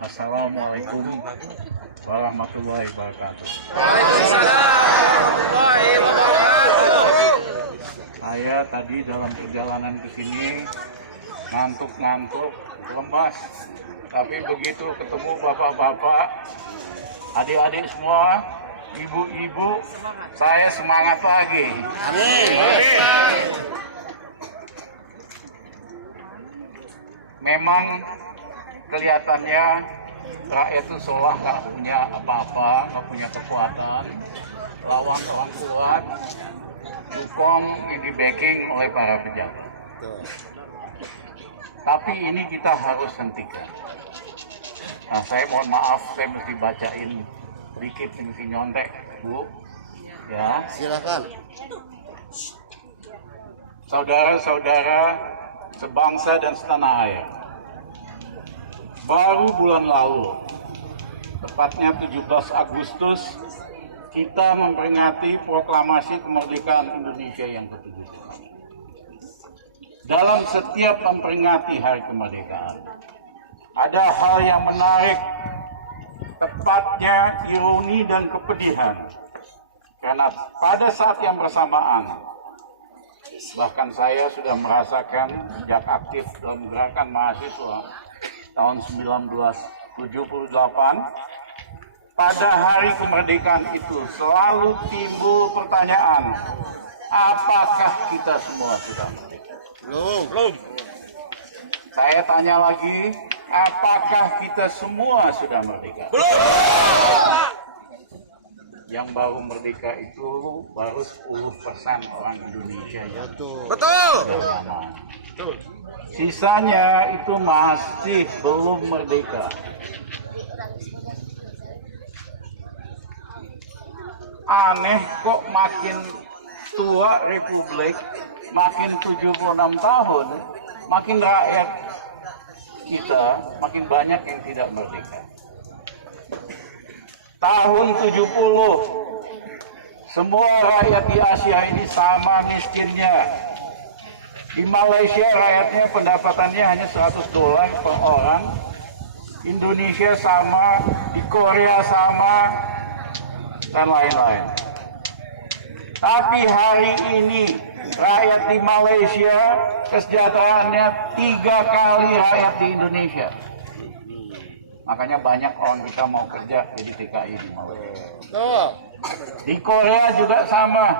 Assalamualaikum warahmatullahi wabarakatuh. Saya tadi dalam perjalanan ke sini ngantuk-ngantuk, lemas. Tapi begitu ketemu bapak-bapak, adik-adik semua, ibu-ibu, saya semangat lagi. Amin. Memang kelihatannya rakyat itu seolah nggak punya apa-apa, nggak punya kekuatan, lawan orang kuat, dukung yang di backing oleh para pejabat. Tapi ini kita harus hentikan. Nah, saya mohon maaf, saya mesti bacain sedikit, mesti nyontek, Bu. Ya. Silakan. Saudara-saudara sebangsa dan setanah air. Baru bulan lalu, tepatnya 17 Agustus, kita memperingati proklamasi kemerdekaan Indonesia yang ke-70. Dalam setiap memperingati hari kemerdekaan, ada hal yang menarik, tepatnya ironi dan kepedihan. Karena pada saat yang bersamaan, bahkan saya sudah merasakan sejak aktif dalam gerakan mahasiswa tahun 1978, pada hari kemerdekaan itu selalu timbul pertanyaan, apakah kita semua sudah merdeka? Belum. Saya tanya lagi, apakah kita semua sudah merdeka? Belum. Yang baru merdeka itu baru 10% orang Indonesia ya. Betul. Sisanya itu masih belum merdeka. Aneh kok makin tua Republik, makin 76 tahun, makin rakyat kita makin banyak yang tidak merdeka. Tahun 70, semua rakyat di Asia ini sama miskinnya. Di Malaysia rakyatnya pendapatannya hanya $100 per orang. Indonesia sama, di Korea sama, dan lain-lain. Tapi hari ini rakyat di Malaysia kesejahteraannya 3 kali rakyat di Indonesia. Makanya banyak orang kita mau kerja jadi TKI di Malaysia. Di Korea juga sama.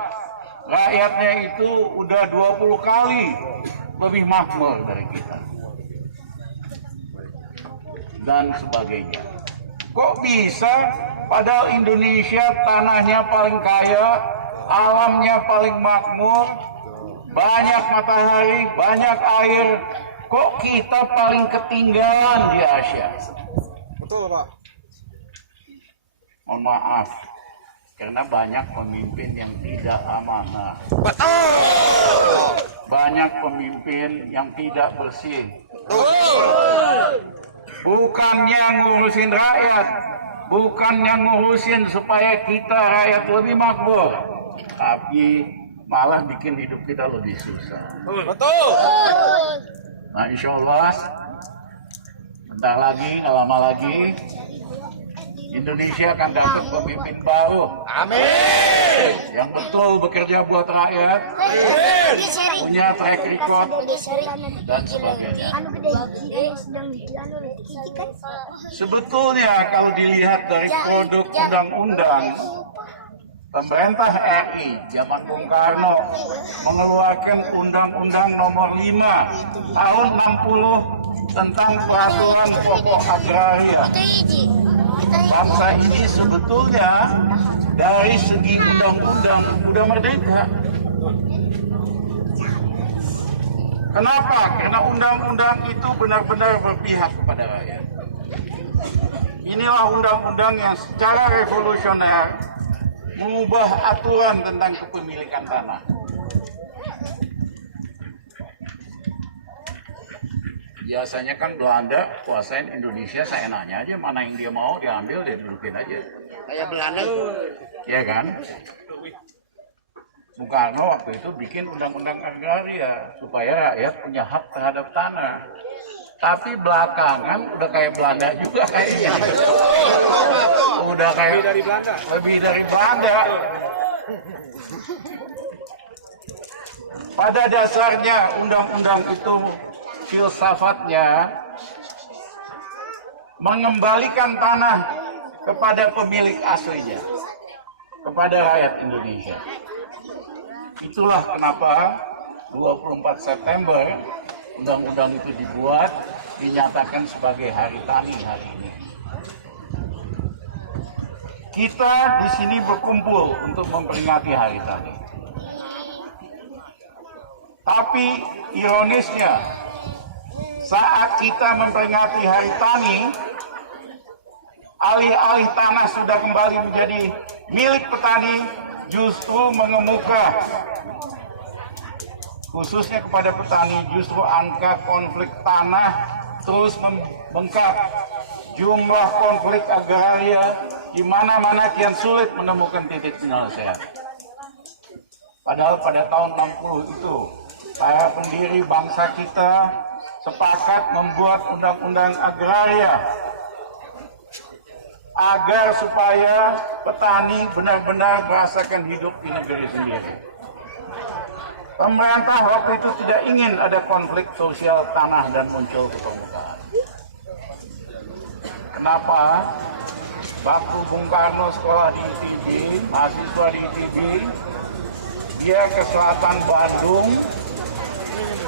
Rakyatnya itu udah 20 kali lebih makmur dari kita. Dan sebagainya. Kok bisa padahal Indonesia tanahnya paling kaya, alamnya paling makmur, banyak matahari, banyak air, kok kita paling ketinggalan di Asia? Betul, Pak. Mohon maaf, karena banyak pemimpin yang tidak amanah. Banyak pemimpin yang tidak bersih. Bukannya ngurusin rakyat, bukannya ngurusin supaya kita rakyat lebih makmur, tapi malah bikin hidup kita lebih susah. Betul. Nah, insya Allah, bentar lagi, nggak lama lagi, Indonesia akan dapat pemimpin baru. Amin. Yang betul bekerja buat rakyat, punya track record, dan sebagainya. Sebetulnya kalau dilihat dari produk undang-undang, pemerintah RI zaman Bung Karno mengeluarkan Undang-Undang Nomor 5 tahun 60 tentang peraturan pokok agraria. Bangsa ini sebetulnya dari segi undang-undang udah merdeka. Kenapa? Karena undang-undang itu benar-benar berpihak kepada rakyat. Inilah undang-undang yang secara revolusioner mengubah aturan tentang kepemilikan tanah. Biasanya kan Belanda kuasain Indonesia, seenaknya aja, mana yang dia mau diambil, dia dudukin aja. Kayak Belanda. Ya kan? Bung Karno waktu itu bikin undang-undang agraria supaya rakyat punya hak terhadap tanah. Tapi belakangan udah kayak Belanda juga kayaknya. Udah kayak lebih dari Belanda. Pada dasarnya undang-undang itu filsafatnya mengembalikan tanah kepada pemilik aslinya, kepada rakyat Indonesia. Itulah kenapa 24 September undang-undang itu dibuat, dinyatakan sebagai Hari Tani hari ini. Kita di sini berkumpul untuk memperingati Hari Tani. Tapi ironisnya, saat kita memperingati Hari Tani, alih-alih tanah sudah kembali menjadi milik petani, justru mengemuka, khususnya kepada petani, justru angka konflik tanah terus membengkak. Jumlah konflik agraria di mana-mana kian sulit menemukan titik penyelesaian. Padahal pada tahun 60 itu, para pendiri bangsa kita sepakat membuat undang-undang agraria agar supaya petani benar-benar merasakan hidup di negeri sendiri. Pemerintah waktu itu tidak ingin ada konflik sosial tanah dan muncul ke permukaan. Kenapa? Waktu Bung Karno sekolah di ITB, mahasiswa di ITB, dia ke selatan Bandung,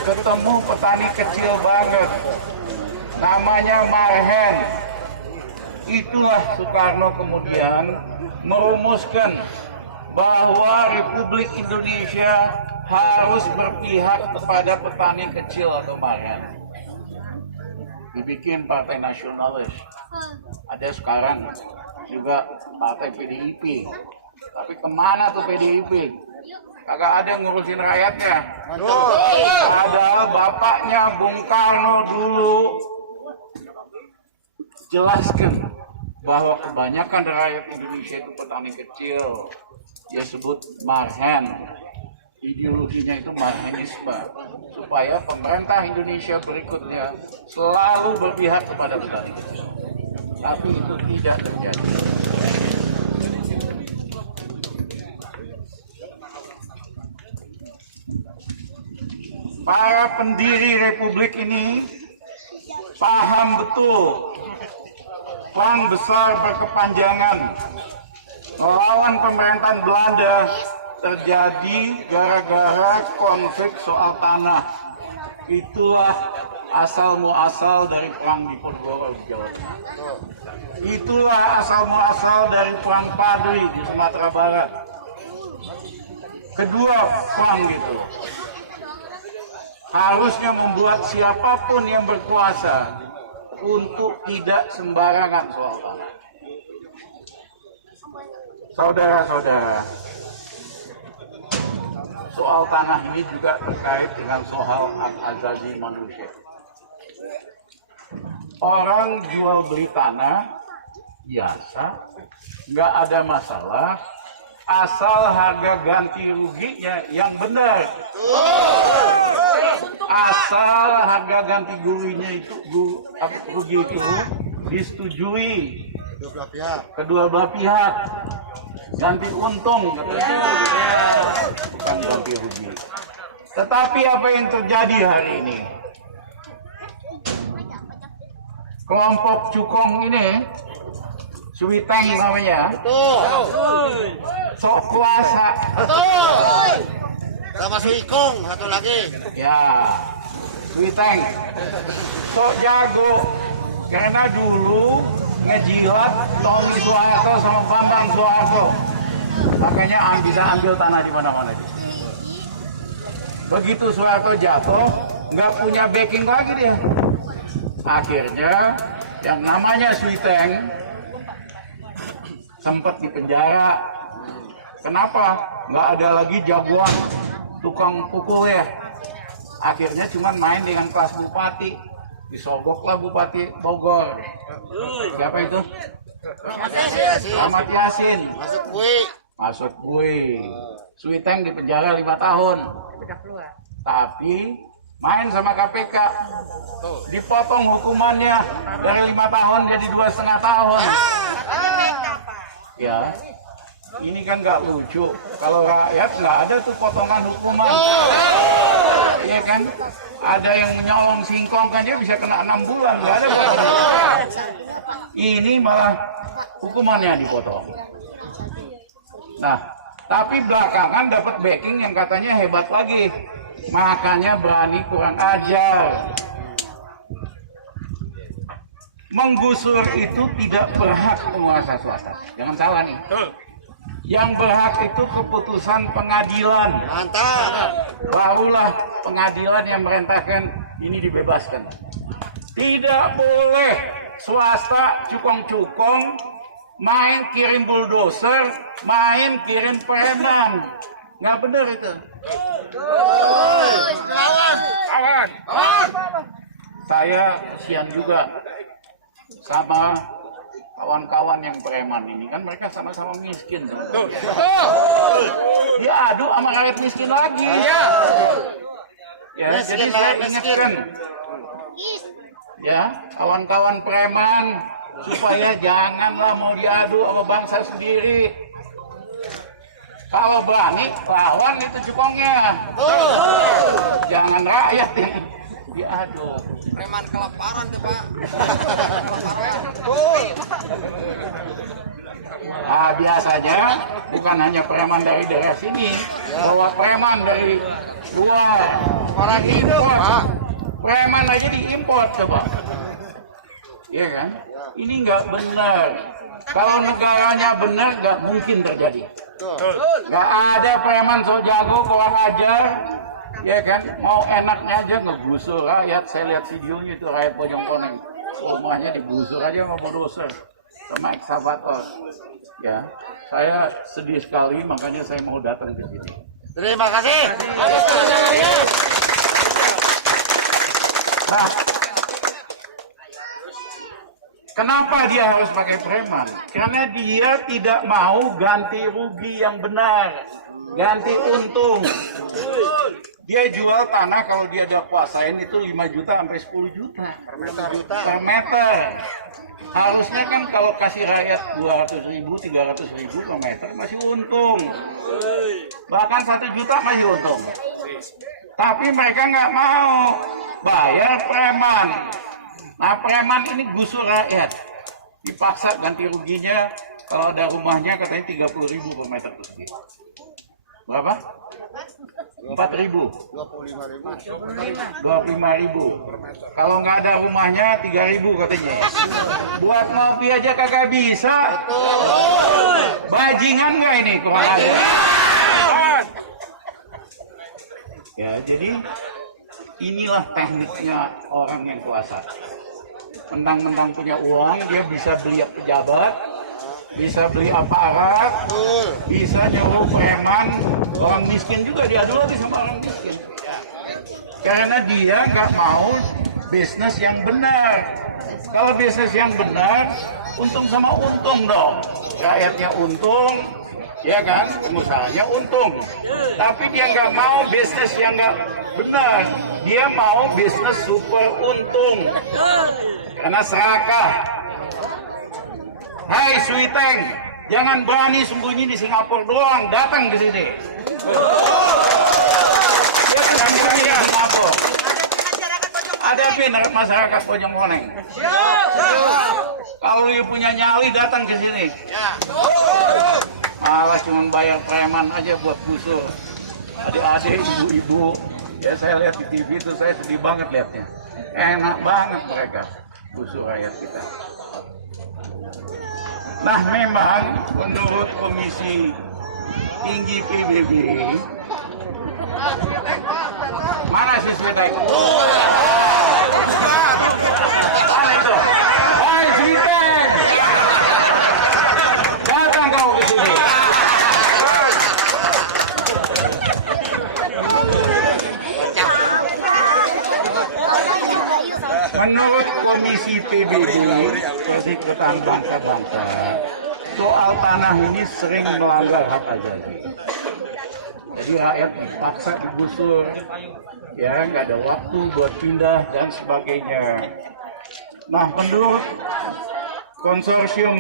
ketemu petani kecil banget, namanya Marhen. Itulah Soekarno kemudian merumuskan bahwa Republik Indonesia harus berpihak kepada petani kecil atau Marhen. Dibikin partai nasionalis. Ada sekarang juga partai PDIP. Tapi kemana tuh PDIP? Kagak ada yang ngurusin rakyatnya. Padahal bapaknya Bung Karno dulu jelaskan bahwa kebanyakan rakyat Indonesia itu petani kecil. Dia sebut Marhen. Ideologinya itu Marhenisme, supaya pemerintah Indonesia berikutnya selalu berpihak kepada petani kecil. Tapi itu tidak terjadi. Para pendiri Republik ini paham betul perang besar berkepanjangan melawan pemerintahan Belanda terjadi gara-gara konflik soal tanah. Itulah asal muasal dari perang Diponegoro di Jawa Tengah. Itulah asal muasal dari perang Padri di Sumatera Barat. Kedua perang itu harusnya membuat siapapun yang berkuasa untuk tidak sembarangan soal tanah. Saudara-saudara, soal tanah ini juga terkait dengan soal hak asasi manusia. Orang jual beli tanah biasa, nggak ada masalah, asal harga ganti ruginya yang benar. Asal harga ganti rugi itu disetujui kedua belah pihak. Ganti untung, katanya. Bukan ganti rugi. Tetapi apa yang terjadi hari ini? Kelompok cukong ini, Suiteng namanya, sok kuasa. Sama Suikong, satu lagi. Ya, Suiteng, sok jago. Karena dulu ngejilat Tommy Soeharto sama Bambang Soeharto, makanya bisa ambil tanah di mana-mana. Begitu Soeharto jatuh, nggak punya backing lagi dia. Akhirnya yang namanya Suiteng sempat dipenjara. Kenapa? Nggak ada lagi jagoan tukang pukul ya. Akhirnya cuma main dengan kelas bupati. Disoboklah Bupati Bogor. Siapa itu? Ahmad Yasin. Masuk kue. masuk gue. Suiteng di penjara 5 tahun. Tapi main sama KPK, dipotong hukumannya dari 5 tahun jadi 2,5 tahun. Ya, ini kan nggak lucu. Kalau rakyat nggak ada tuh potongan hukuman. Iya kan? Ada yang menyolong singkong kan dia bisa kena 6 bulan, nggak ada potongan. Ini malah hukumannya dipotong. Nah, tapi belakangan dapat backing yang katanya hebat lagi. Makanya berani kurang ajar. Menggusur itu tidak berhak penguasa swasta. Jangan salah nih. Yang berhak itu keputusan pengadilan. Mantap. Barulah pengadilan yang merintahkan ini dibebaskan. Tidak boleh swasta cukong-cukong main kirim bulldozer, main kirim preman. Nggak benar itu. Kawan. Saya kasihan juga sama kawan-kawan yang preman ini, kan mereka sama-sama miskin. Dia adu sama rakyat miskin lagi. Ya, Miskin jadi lah, saya miskin. ingatkan ya kawan-kawan preman supaya janganlah mau diadu sama bangsa sendiri. Kalau berani lawan itu cukongnya. Jangan rakyat yang diadu. Preman kelaparan tuh, Pak. Nah, biasanya bukan hanya preman dari daerah sini, bawa preman dari luar. Orang hidup, Pak. Preman aja diimpor coba. Iya kan? Ini nggak benar. Kalau negaranya benar, nggak mungkin terjadi. Nggak ada preman so jago kurang ajar. Ya kan? Mau enaknya aja ngegusur rakyat. Saya lihat videonya itu rakyat Bojong Koneng. Rumahnya digusur aja sama bulldozer, sama ekskavator. Ya, saya sedih sekali, makanya saya mau datang ke sini. Terima kasih. Nah, kenapa dia harus pakai preman? Karena dia tidak mau ganti rugi yang benar, ganti untung. Dia jual tanah kalau dia ada kuasain itu 5 juta sampai 10 juta per meter. Harusnya kan kalau kasih rakyat 200.000, 300.000 per meter masih untung. Bahkan 1 juta masih untung. Tapi mereka nggak mau bayar preman. Nah, preman ini gusur rakyat. Dipaksa ganti ruginya, kalau ada rumahnya katanya 30.000 per meter persegi. Berapa? 4.000. 25.000. Kalau nggak ada rumahnya 3.000 katanya. Buat ngopi aja kagak bisa. Bajingan nggak ini kurang aja. Ya, jadi inilah tekniknya orang yang kuasa. Mentang-mentang punya uang, dia bisa beli pejabat, bisa beli aparat, bisa nyuruh preman. Orang miskin juga diadu lagi sama orang miskin. Karena dia nggak mau bisnis yang benar. Kalau bisnis yang benar, untung sama untung dong. Rakyatnya untung, ya kan, pengusahanya untung. Tapi dia nggak mau bisnis yang nggak benar. Dia mau bisnis super untung. Karena serakah. Hai Suiteng, jangan berani sembunyi di Singapura doang, datang ke sini. Dia kan di Singapura. Ada masyarakat Bojong Koneng. Kalau lu punya nyali, datang ke sini. Malah cuma bayar preman aja buat gusur. Adik-adik, ibu-ibu, ya saya lihat di TV itu saya sedih banget lihatnya. Enak banget mereka gusur rakyat kita. Nah, memang menurut Komisi Tinggi PBB, mana si Suiteng? Mana itu? Hai Suiteng, datang kau ke sini. Menurut Komisi PBB, Persekutuan Bangsa-Bangsa, soal tanah ini sering melanggar hak azazi. Jadi rakyat dipaksa digusur, ya nggak ada waktu buat pindah dan sebagainya. Nah, menurut konsorsium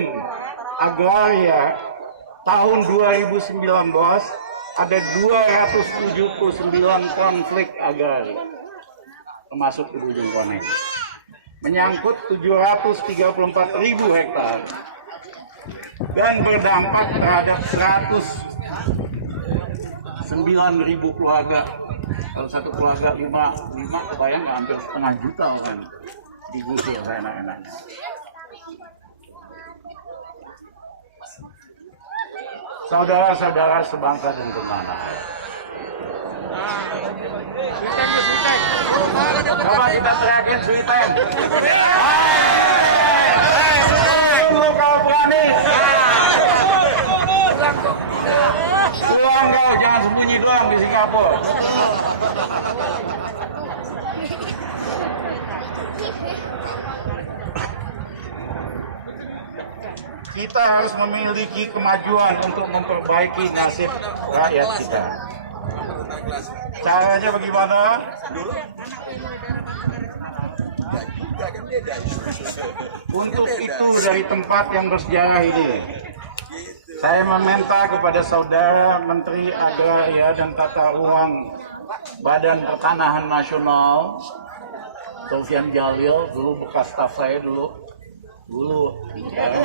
agraria tahun 2019 ada 279 konflik agraria, termasuk di ujung Koneng, menyangkut 734.000 hektar dan berdampak terhadap 109.000 keluarga. Kalau satu keluarga 5 kebayang nggak, hampir setengah juta orang digusur enak-enaknya. Saudara-saudara sebangsa dan setanah, coba kita teriakin Suiten. Dulu kalau berani. Pulang kau, jangan sembunyi doang di Singapura. Kita harus memiliki kemajuan untuk memperbaiki nasib rakyat kita. Caranya bagaimana? Untuk itu dari tempat yang bersejarah ini, saya meminta kepada Saudara Menteri Agraria dan Tata Ruang Badan Pertanahan Nasional, Sofyan Jalil, dulu bekas staf saya dulu sekarang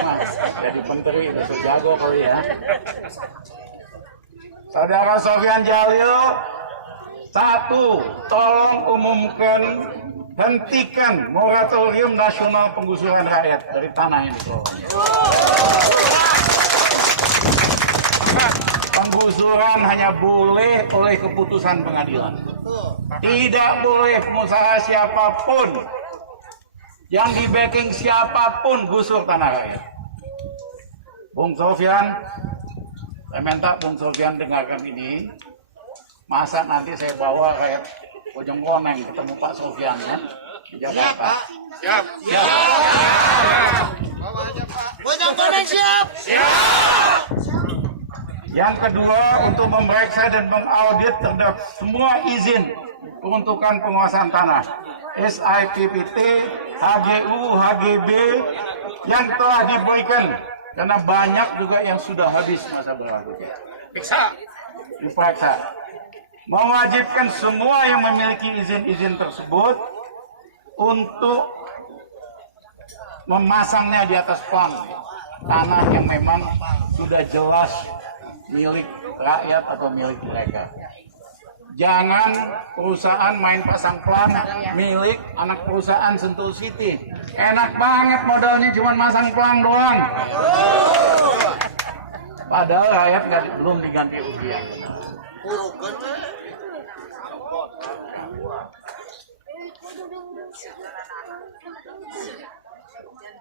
jadi menteri, besok jago kali ya. Saudara Sofyan Jalil, satu, tolong umumkan, hentikan moratorium nasional penggusuran rakyat dari tanah yang dikelola. Penggusuran hanya boleh oleh keputusan pengadilan. Tidak boleh pengusaha siapapun, yang di backing siapapun gusur tanah rakyat. Bung Sofyan, saya minta Bung Sofyan dengarkan ini. Masa nanti saya bawa rakyat Ujung Koneng ketemu Pak Sofyan ya di Jakarta. Siap. Ujung Koneng siap. Yang kedua, untuk memeriksa dan mengaudit terhadap semua izin peruntukan penguasaan tanah, SIPPT, HGU, HGB yang telah diberikan, karena banyak juga yang sudah habis masa berlakunya. Diperiksa. Mewajibkan semua yang memiliki izin-izin tersebut untuk memasangnya di atas pam tanah yang memang sudah jelas milik rakyat atau milik mereka. Jangan perusahaan main pasang plang milik anak perusahaan Sentul City. Enak banget modalnya cuma masang plang doang. Padahal rakyat belum diganti rugi.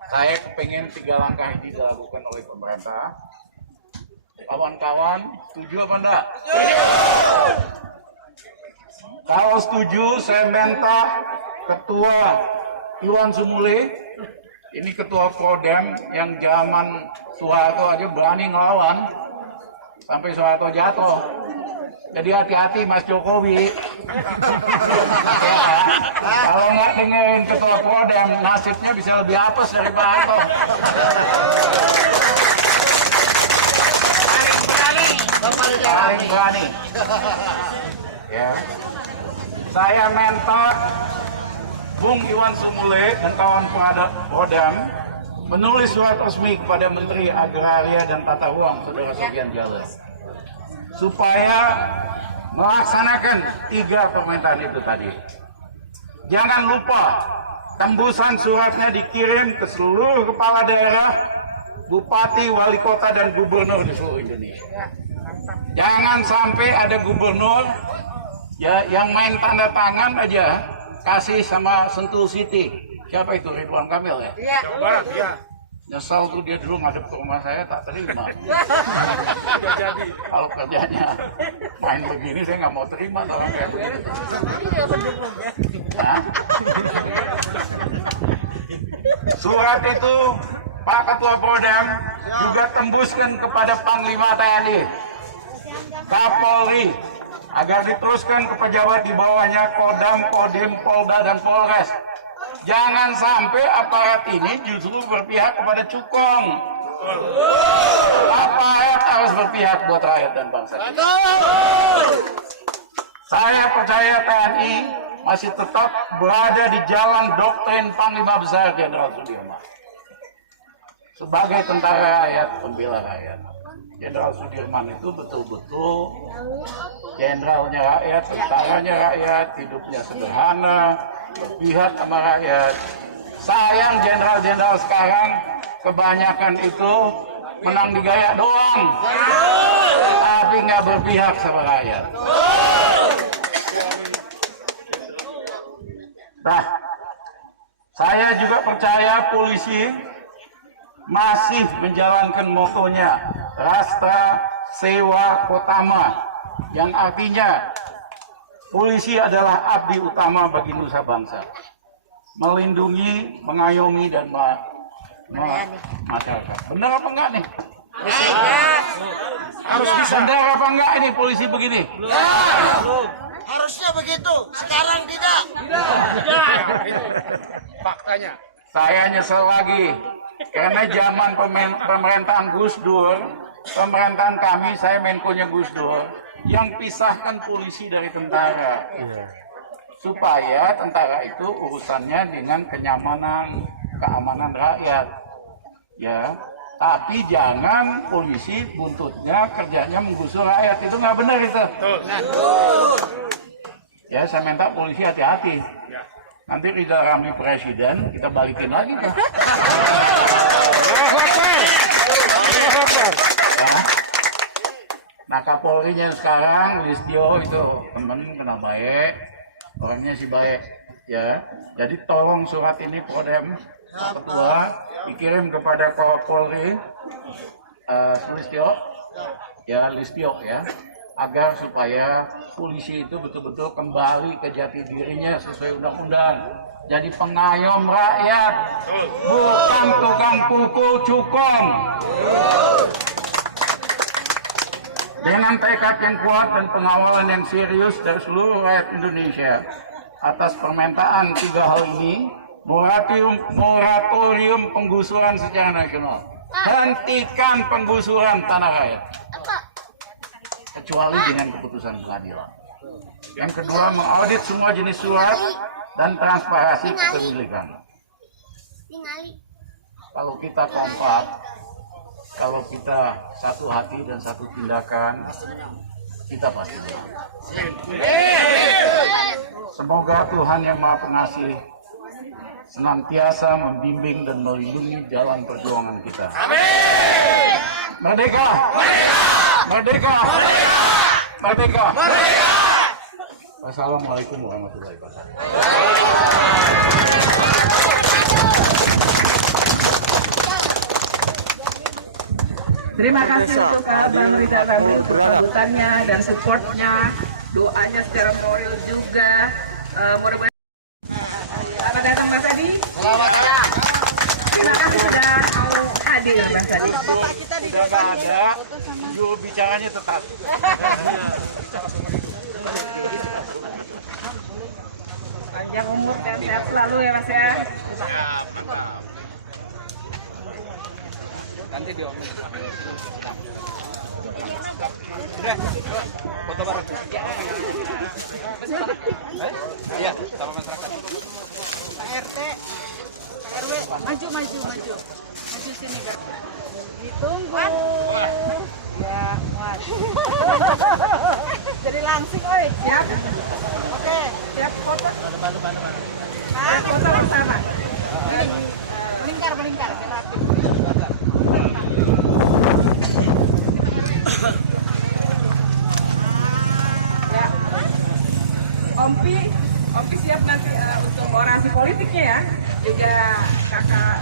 Saya kepengen 3 langkah ini dilakukan oleh pemerintah. Kawan-kawan, setuju apa enggak? Kalau setuju, saya minta Ketua Iwan Sumule, ini Ketua Prodem yang zaman Soeharto aja berani ngelawan, sampai Soeharto jatuh. Jadi hati-hati Mas Jokowi. Ya, kalau nggak dengerin Ketua Prodem, nasibnya bisa lebih apes dari Pak Harto. Paling berani. Ya. Saya minta Bung Iwan Sumule dan kawan Prodem menulis surat resmi kepada Menteri Agraria dan Tata Ruang, Saudara Sofyan Jalil, supaya melaksanakan 3 permintaan itu tadi. Jangan lupa, tembusan suratnya dikirim ke seluruh kepala daerah, bupati, wali kota, dan gubernur di seluruh Indonesia. Jangan sampai ada gubernur ya yang main tanda tangan aja kasih sama Sentul City. Siapa itu? Ridwan Kamil ya? Iya. Nyesal tuh dia dulu ngadep ke rumah saya, tak terima. Kalau kerjanya main begini, saya nggak mau terima orang kayak begini. Hah? Surat itu Pak Ketua Prodem juga tembuskan kepada Panglima TNI, Kapolri, agar diteruskan ke pejabat di bawahnya, Kodam, Kodim, Polda, dan Polres. Jangan sampai aparat ini justru berpihak kepada cukong. Aparat harus berpihak buat rakyat dan bangsa. Saya percaya TNI masih tetap berada di jalan doktrin Panglima Besar Jenderal Sudirman. Sebagai tentara rakyat, pembela rakyat. Jenderal Sudirman itu betul-betul jenderalnya rakyat, tentaranya rakyat, hidupnya sederhana, berpihak sama rakyat. Sayang jenderal-jenderal sekarang kebanyakan itu menang di gaya doang, tapi nggak berpihak sama rakyat. Nah, saya juga percaya polisi masih menjalankan motonya Rastra Sewa Kotama, yang artinya polisi adalah abdi utama bagi nusa bangsa, melindungi, mengayomi, dan masyarakat. Benar apa enggak nih? Harus bisa. Benar apa enggak ini polisi begini? Harusnya begitu, sekarang tidak. Faktanya. Saya nyesel lagi, karena zaman pemerintahan Gus Dur, pemerintahan kami, saya Menko-nya Gus Dur, yang pisahkan polisi dari tentara. Supaya tentara itu urusannya dengan kenyamanan, keamanan rakyat. Ya, tapi jangan polisi buntutnya kerjanya menggusur rakyat, itu nggak benar itu. Ya, saya minta polisi hati-hati. Nanti Rizal Ramli presiden, kita balikin lagi tuh. Ya. Nah, Kapolrinya sekarang Listio itu temen kena baik, orangnya si baik, ya. Jadi tolong surat ini Prodem Pak Ketua dikirim kepada Kapolri Listio, ya, agar supaya polisi itu betul-betul kembali ke jati dirinya sesuai undang-undang. Jadi pengayom rakyat, bukan tukang pukul cukong. Dengan tekad yang kuat dan pengawalan yang serius dari seluruh rakyat Indonesia atas permintaan 3 hal ini, moratorium penggusuran secara nasional, hentikan penggusuran tanah rakyat, kecuali dengan keputusan pengadilan. Yang kedua, mengaudit semua jenis surat dan transparansi kepemilikan. Kalau kita kompak, kalau kita satu hati dan satu tindakan, kita pasti menang. Semoga Tuhan Yang Maha Pengasih senantiasa membimbing dan melindungi jalan perjuangan kita. Amin. Merdeka! Merdeka! Merdeka! Merdeka! Wassalamualaikum warahmatullahi wabarakatuh. Terima kasih untuk Bang Rizal Ramli untuk sambutannya dan supportnya, doanya secara moral juga. Mudah-mudahan. Selamat datang Mas Adi. Selamat datang. Terima kasih sudah mau hadir Mas Adi. Bapak kita di Sudah nggak ada, juru bicaranya tetap. Panjang umur dan sehat selalu ya Mas ya. Nanti diomongin. Udah, foto bareng. Iya, sama masyarakat. Pak RT, Pak RW, maju sini Ber. Ditunggu. Ya, muat. Jadi langsing, oi. Siap. Oke. Siap foto. Nah, Foto bersama. melingkar. Rapi. Ya. Ompi siap nanti untuk orasi politiknya ya. Juga kakak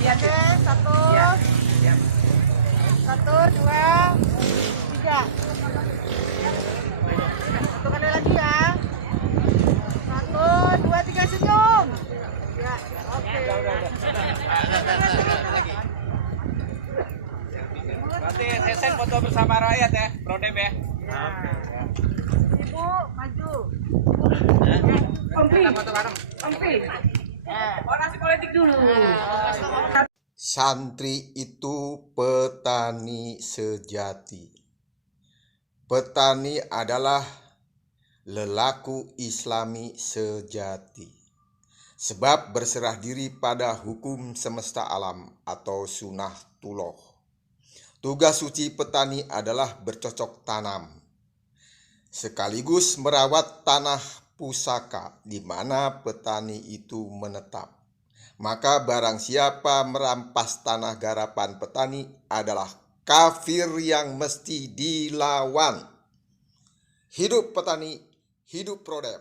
lihat Oke, satu, ya. Siap. 1, 2, 3. Satu kali lagi ya. 1, 2, 3 senyum. Ya, oke. Resen foto bersama rakyat ya, Prodem ya. Ibu maju. Ompi, Foto bareng. Ompi. Orasi politik dulu. Santri itu petani sejati. Petani adalah lelaku Islami sejati. Sebab berserah diri pada hukum semesta alam atau sunnatullah. Tugas suci petani adalah bercocok tanam, sekaligus merawat tanah pusaka di mana petani itu menetap. Maka barang siapa merampas tanah garapan petani adalah kafir yang mesti dilawan. Hidup petani, hidup Prodem.